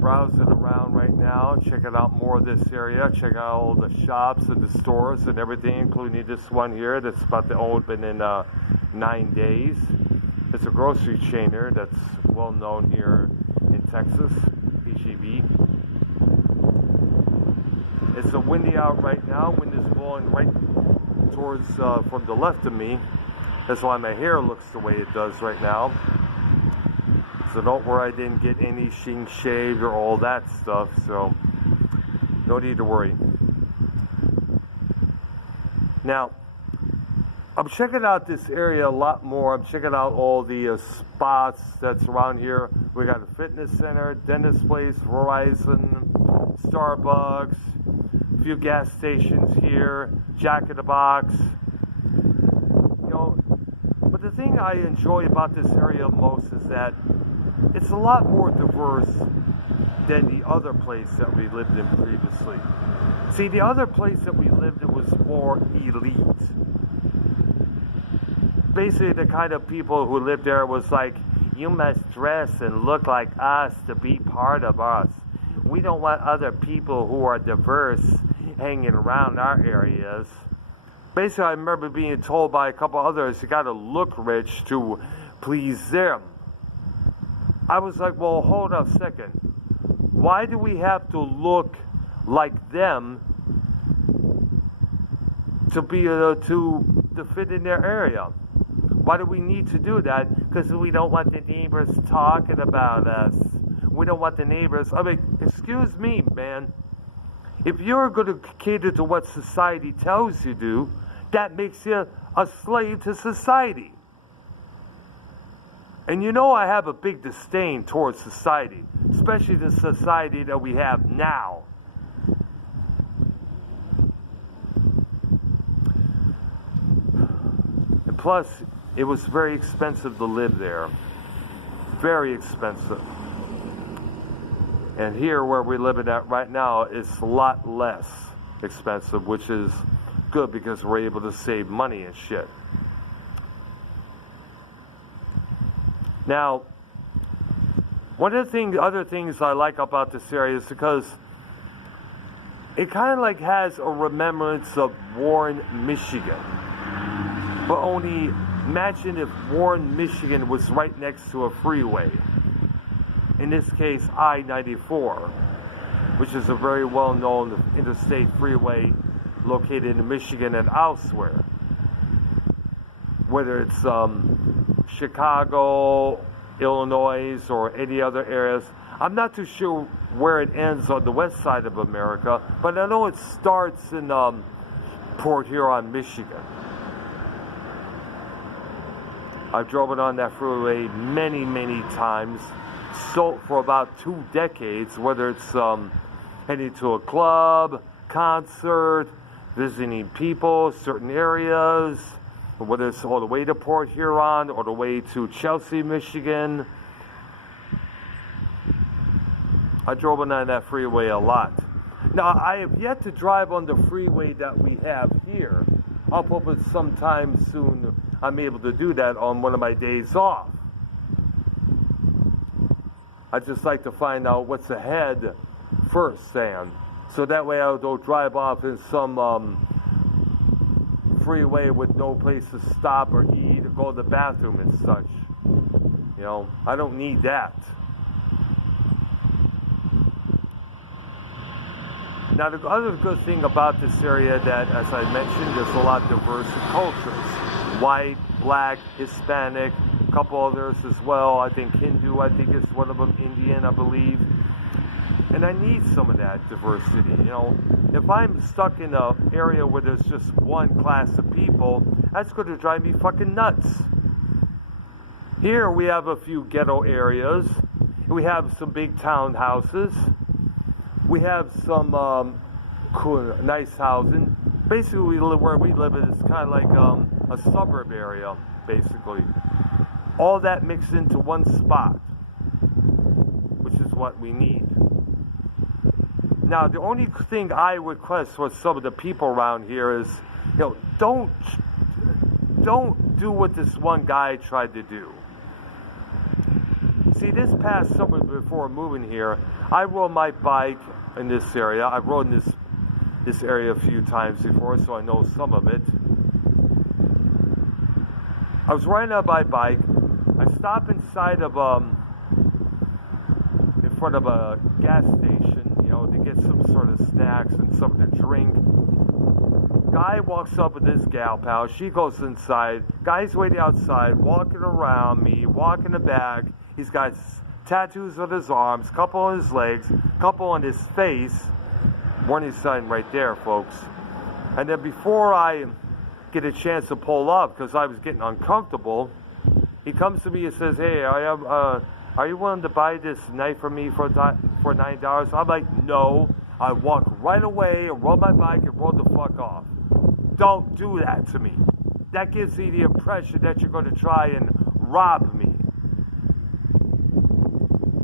browsing around right now, checking out more of this area, checking out all the shops and the stores and everything, including this one here that's about to open in 9 days. It's a grocery chain here that's well known here in Texas, HEB. It's windy out right now. Wind is blowing right towards from the left of me. That's why my hair looks the way it does right now. So don't worry, I didn't get any sheen shaved or all that stuff, so no need to worry. Now, I'm checking out this area a lot more. I'm checking out all the spots that's around here. We got a fitness center, dentist place, Verizon, Starbucks, a few gas stations here, Jack in the Box. You know, but the thing I enjoy about this area most is that it's a lot more diverse than the other place that we lived in previously. See, the other place that we lived in was more elite. Basically, the kind of people who lived there was like, you must dress and look like us to be part of us. We don't want other people who are diverse hanging around our areas. Basically, I remember being told by a couple others, you got to look rich to please them. I was like, well, hold on a second. Why do we have to look like them to be to fit in their area? Why do we need to do that? Because we don't want the neighbors talking about us. We don't want the neighbors. I mean, excuse me, man. If you're going to cater to what society tells you to do, that makes you a slave to society. And you know I have a big disdain towards society, especially the society that we have now. And plus, it was very expensive to live there. Very expensive. And here where we're living at right now, it's a lot less expensive, which is good because we're able to save money and shit. Now, one of the other things I like about this area is because it kind of like has a remembrance of Warren, Michigan. But only imagine if Warren, Michigan was right next to a freeway. In this case, I-94, which is a very well-known interstate freeway located in Michigan and elsewhere. Whether it's Chicago, Illinois, or any other areas. I'm not too sure where it ends on the west side of America, but I know it starts in Port Huron, Michigan. I've driven on that freeway many, many times. So for about 2 decades, whether it's heading to a club, concert, visiting people, certain areas, whether it's all the way to Port Huron or the way to Chelsea, Michigan. I drove on that freeway a lot. Now, I have yet to drive on the freeway that we have here. I'll hope it's sometime soon I'm able to do that on one of my days off. I'd just like to find out what's ahead first, Sam. So that way I don't drive off in some freeway with no place to stop or eat or go to the bathroom and such. You know, I don't need that. Now, the other good thing about this area that, as I mentioned, there's a lot of diverse cultures. White, black, Hispanic, a couple others as well. I think Hindu, I think is one of them, Indian, I believe. And I need some of that diversity, you know. If I'm stuck in an area where there's just one class of people, that's going to drive me fucking nuts. Here we have a few ghetto areas. We have some big townhouses. We have some cool, nice housing. Basically, where we live is kind of like a suburb area, basically. All that mixed into one spot, which is what we need. Now, the only thing I request for some of the people around here is, you know, don't do what this one guy tried to do. see, this past summer before moving here, I rode my bike in this area. I've rode in this area a few times before, so I know some of it. I was riding on my bike. I stopped inside of in front of a gas station, you know, to get some sort of snacks and something to drink. Guy walks up with this gal pal. She goes inside. Guy's waiting outside, walking around me, walking the back. He's got tattoos on his arms, couple on his legs, couple on his face. Warning sign right there, folks. And then before I get a chance to pull up, because I was getting uncomfortable, he comes to me and says, "Hey, are you willing to buy this knife for me for $9?" I'm like, "No." I walk right away and rode my bike and rode the fuck off. Don't do that to me. That gives me the impression that you're going to try and rob me.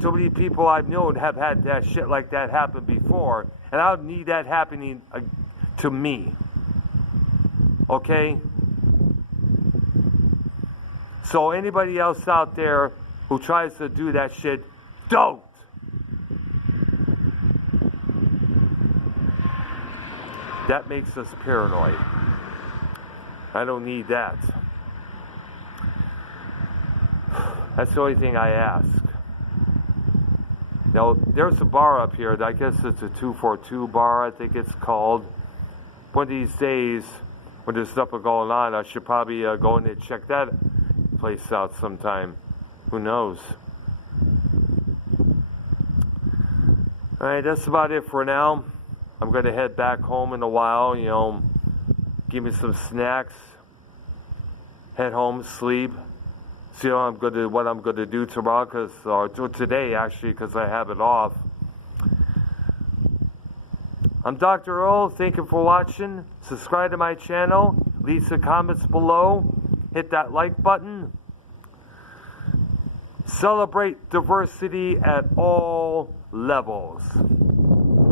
Too many people I've known have had that shit like that happen before, and I don't need that happening to me. Okay? So anybody else out there who tries to do that shit, don't. That makes us paranoid. I don't need that. That's the only thing I ask. Now, there's a bar up here. I guess it's a 242 bar, I think it's called. One of these days, when there's nothing going on, I should probably go in and check that place out sometime. Who knows? Alright, that's about it for now. I'm going to head back home in a while, you know, give me some snacks, head home, sleep, see what I'm going to do tomorrow, or today actually, because I have it off. I'm Dr. Earl. Thank you for watching. Subscribe to my channel. Leave some comments below. Hit that like button. Celebrate diversity at all levels.